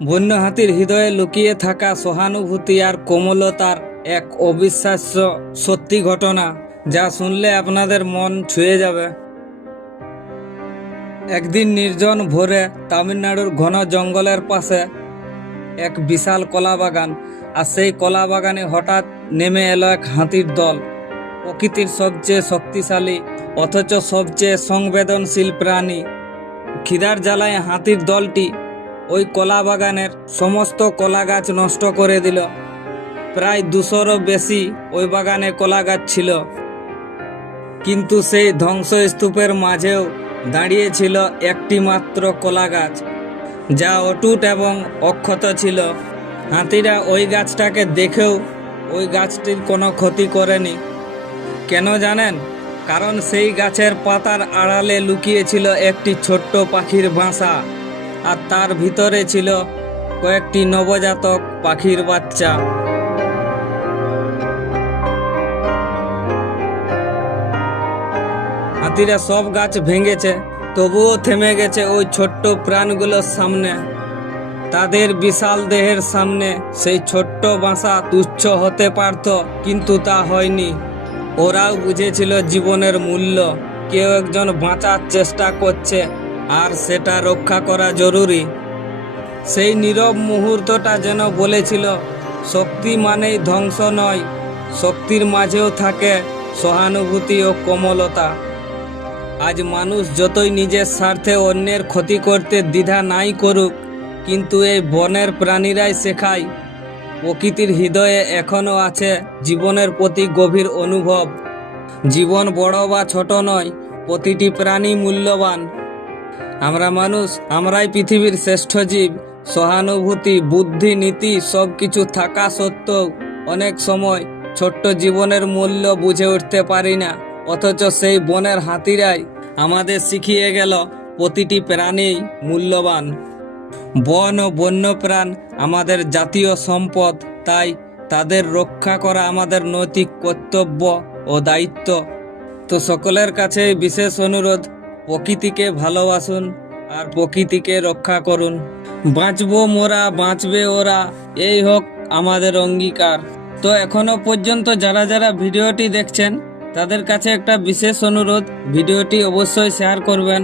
বন্য হাতির হৃদয়ে লুকিয়ে থাকা সহানুভূতি আর কোমলতার এক অবিশ্বাস্য সত্যি ঘটনা, যা শুনলে আপনাদের মন ছুঁয়ে যাবে। একদিন নির্জন ভোরে তামিলনাড়ুর ঘন জঙ্গলের পাশে এক বিশাল কলা বাগান, আর সেই কলা বাগানে হঠাৎ নেমে এলো এক হাতির দল। প্রকৃতির সবচেয়ে শক্তিশালী অথচ সবচেয়ে সংবেদনশীল প্রাণী। খিদার জ্বালায় হাতির দলটি ওই কলা বাগানের সমস্ত কলা গাছ নষ্ট করে দিল। প্রায় 200-রও বেশি ওই বাগানে কলা গাছ ছিল, কিন্তু সেই ধ্বংসস্তূপের মাঝেও দাঁড়িয়েছিল একটি মাত্র কলা গাছ, যা অটুট এবং অক্ষত ছিল। হাতিরা ওই গাছটাকে দেখেও ওই গাছটির কোনো ক্ষতি করেনি। কেন জানেন? কারণ সেই গাছের পাতার আড়ালে লুকিয়েছিল একটি ছোট্ট পাখির বাসা, আর তার ভিতরে ছিল কয়েকটি নবজাতক পাখির বাচ্চা। হাতিরা সব গাছ ভেঙেছে, তবুও থেমে গেছে ওই ছোট্ট প্রাণগুলোর সামনে। তাদের বিশাল দেহের সামনে সেই ছোট্ট বাসা তুচ্ছ হতে পারত, কিন্তু তা হয়নি। ওরাও বুঝেছিল জীবনের মূল্য। কেউ একজন বাঁচার চেষ্টা করছে, আর সেটা রক্ষা করা জরুরি। সেই নীরব মুহূর্তটা যেন বলেছিল, শক্তি মানেই ধ্বংস নয়, শক্তির মাঝেও থাকে সহানুভূতি ও কোমলতা। আজ মানুষ যতই নিজের স্বার্থে অন্যের ক্ষতি করতে দ্বিধা নাই করুক, কিন্তু এই বনের প্রাণীরাই শেখায় প্রকৃতির হৃদয়ে এখনও আছে জীবনের প্রতি গভীর অনুভব। জীবন বড় বা ছোট নয়, প্রতিটি প্রাণী মূল্যবান। আমরা মানুষ, আমরাই পৃথিবীর শ্রেষ্ঠ জীব। সহানুভূতি, বুদ্ধি, নীতি সব কিছু থাকা সত্ত্বেও অনেক সময় ছোট্ট জীবনের মূল্য বুঝে উঠতে পারি না। অথচ সেই বনের হাতিরাই আমাদের শিখিয়ে গেল প্রতিটি প্রাণী মূল্যবান। বন ও বন্যপ্রাণ আমাদের জাতীয় সম্পদ, তাই তাদের রক্ষা করা আমাদের নৈতিক কর্তব্য ও দায়িত্ব। তো সকলের কাছে বিশেষ অনুরোধ, প্রকৃতিকে ভালোবাসুন আর প্রকৃতিকে রক্ষা করুন। বাঁচবো মোরা, বাঁচবে ওরা, এই হোক আমাদের অঙ্গীকার। তো এখনো পর্যন্ত যারা যারা ভিডিওটি দেখছেন, তাদের কাছে একটা বিশেষ অনুরোধ, ভিডিওটি অবশ্যই শেয়ার করবেন।